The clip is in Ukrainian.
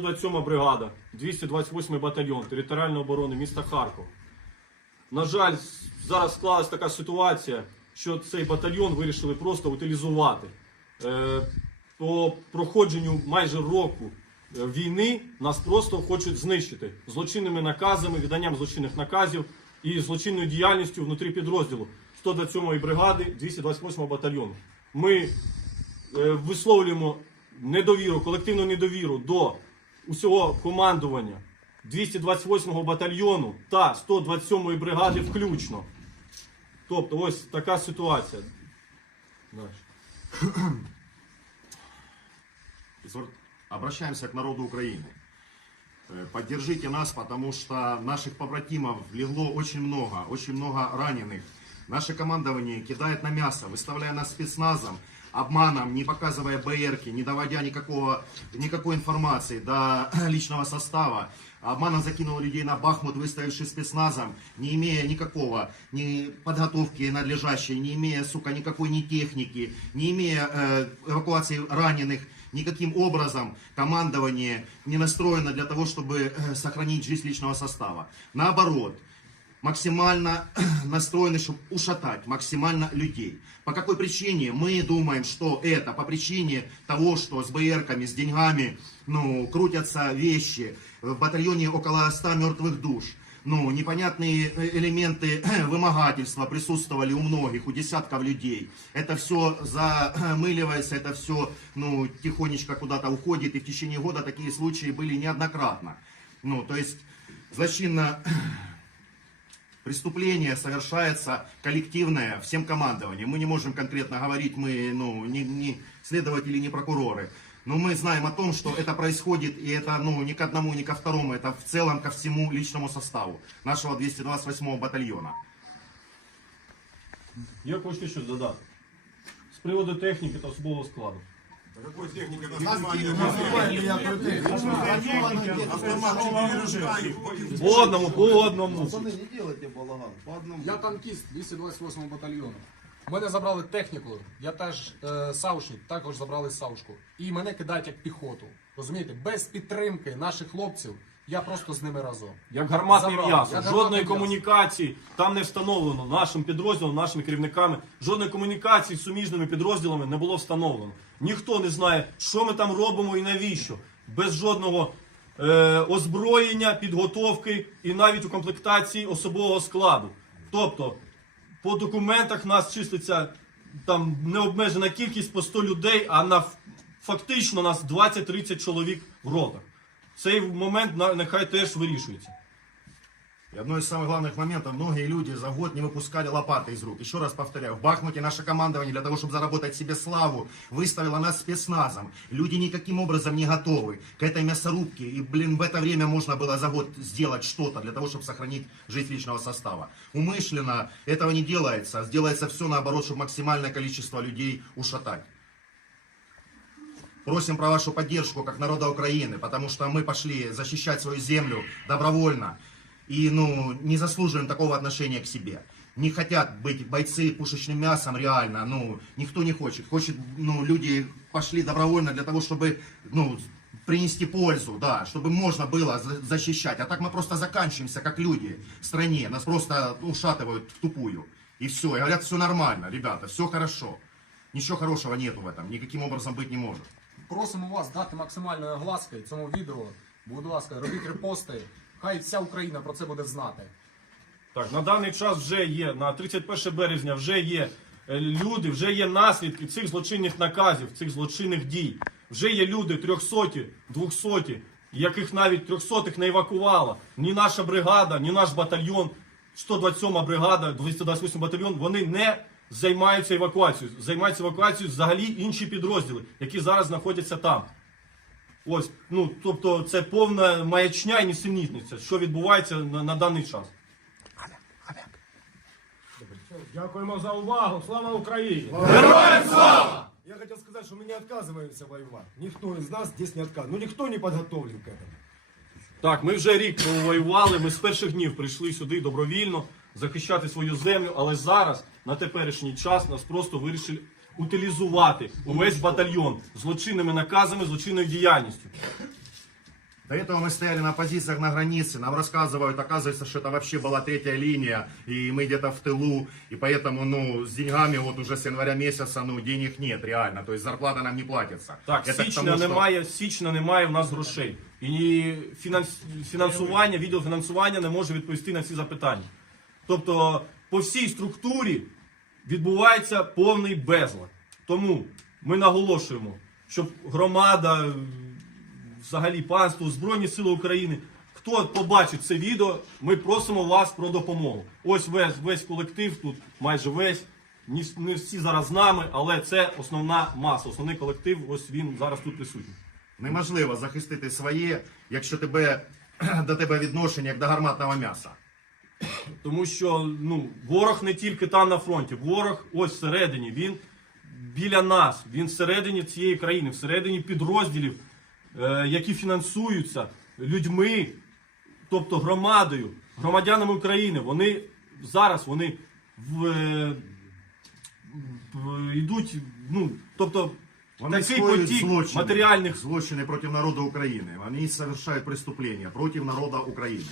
127 бригада, 228 батальйон територіальної оборони міста Харков. На жаль, зараз склалась така ситуація, що цей батальйон вирішили просто утилізувати. Е, по проходженню майже року е, війни нас просто хочуть знищити злочинними наказами, відданням злочинних наказів і злочинною діяльністю внутрі підрозділу 127-ї бригади 228 батальйону. Ми е, висловлюємо недовіру, колективну недовіру до усього командування 228 батальйону та 127 бригади включно. Тобто ось така ситуація. Дальше. Изор- Обращаемся к народу Украины. Э, Поддержите нас, потому что наших побратимов легло очень много, очень много раненых. Наше командование кидает на мясо, выставляя нас спецназом, обманом, не показывая БРки, не доводя никакого, никакой информации до личного состава. Обманом закинул людей на Бахмут, выставивший спецназом, не имея никакого ни подготовки надлежащей, не имея, сука, никакой ни техники, не имея э, эвакуации раненых, никаким образом командование не настроено для того, чтобы э, сохранить жизнь личного состава. Наоборот, максимально настроены, чтобы ушатать максимально людей. По какой причине? Мы думаем, что это по причине того, что с БРками, с деньгами, ну, крутятся вещи. В батальоне около 100 мертвых душ. Ну, непонятные э, элементы вымогательства присутствовали у многих, у десятков людей. Это все замыливается, это все, ну, тихонечко куда-то уходит, и в течение года такие случаи были неоднократно. Ну, то есть, злочинно преступление совершается коллективное всем командованием. Мы не можем конкретно говорить, мы ну, не, не следователи, не прокуроры. Но мы знаем о том, что это происходит, и это ну, ни к одному, ни ко второму, это в целом ко всему личному составу нашего 228-го батальона. Я хочу щось додати. З приводу техніки та особового складу. По одному, по одному. Пацаны, не делайте балаган. По одному. Я танкіст 228 батальйону. Мене забрали техніку, я теж е, саушник, також забрали саушку. І мене кидають як піхоту. Розумієте, без підтримки наших хлопців я просто з ними разом. Як гарматне м'ясо. Як Жодної гарматне комунікації там не встановлено нашим підрозділом, нашими керівниками. Жодної комунікації з суміжними підрозділами не було встановлено. Ніхто не знає, що ми там робимо і навіщо. Без жодного е, озброєння, підготовки і навіть у комплектації особового складу. Тобто, по документах нас числиться там необмежена кількість по 100 людей, а на фактично нас 20-30 чоловік в ротах. Цей момент нехай теж вирішується. И одно из самых главных моментов, многие люди за год не выпускали лопаты из рук. Еще раз повторяю, в Бахмуте наше командование для того, чтобы заработать себе славу, выставило нас спецназом. Люди никаким образом не готовы к этой мясорубке. И, блин, в это время можно было за год сделать что-то для того, чтобы сохранить жизнь личного состава. Умышленно этого не делается. Сделается все наоборот, чтобы максимальное количество людей ушатать. Просим про вашу поддержку как народа Украины, потому что мы пошли защищать свою землю добровольно и ну, не заслуживаем такого отношения к себе. Не хотят быть бойцы пушечным мясом реально, ну, никто не хочет. Хочет, ну, люди пошли добровольно для того, чтобы, ну, принести пользу, да, чтобы можно было за- защищать. А так мы просто заканчиваемся как люди в стране, нас просто ушатывают в тупую. И все, и говорят, все нормально, ребята, все хорошо. Ничего хорошего нету в этом, никаким образом быть не может. Просимо вас дати максимальної огласки цьому відео. Будь ласка, робіть репости. Хай вся Україна про це буде знати. Так, на даний час вже є, на 31 березня вже є е, люди, вже є наслідки цих злочинних наказів, цих злочинних дій. Вже є люди трьохсоті, двохсоті, яких навіть трьохсотих не евакувала. Ні наша бригада, ні наш батальйон, 127 бригада, 228 батальйон, вони не займаються евакуацією. Займаються евакуацією взагалі інші підрозділи, які зараз знаходяться там. Ось, ну тобто, це повна маячня і нісенітниця, що відбувається на, на даний час. Дякуємо за увагу. Слава Україні! Я хотел сказать, что мы не отказываемся воевать. Никто из нас здесь не отказывается. Ну, никто не подготовлен к этому. Так, ми вже рік провоювали, ми з перших днів прийшли сюди добровільно захищати свою землю, але зараз, на теперішній час, нас просто вирішили утилізувати увесь батальйон злочинними наказами, злочинною діяльністю. До этого мы стояли на позициях на границе, нам рассказывают, оказывается, что это вообще была третья линия, и мы где-то в тылу, и поэтому, ну, с деньгами вот уже с января месяца, ну, денег нет реально, то есть зарплата нам не платится. Так, Это к січня тому, что- немає, січня немає в нас грошей. І ні фінанс, фінансування, відділ фінансування не може відповісти на ці запитання. Тобто по всій структурі відбувається повний безлад. Тому ми наголошуємо, щоб громада, взагалі панство, Збройні Сили України, хто побачить це відео, ми просимо вас про допомогу. Ось весь, весь колектив тут, майже весь. Не всі зараз з нами, але це основна маса, основний колектив, ось він зараз тут присутній. Неможливо захистити своє, якщо тебе, до тебе відношення як до гарматного м'яса. Тому що ну, ворог не тільки там на фронті, ворог ось всередині, він біля нас, він всередині цієї країни, всередині підрозділів, е, які фінансуються людьми, тобто громадою, громадянами України. Вони зараз вони в, е, в- йдуть, ну, тобто Вони такий скоюють потік злочини, матеріальних злочини проти народу України. Вони совершають преступлення проти народу України.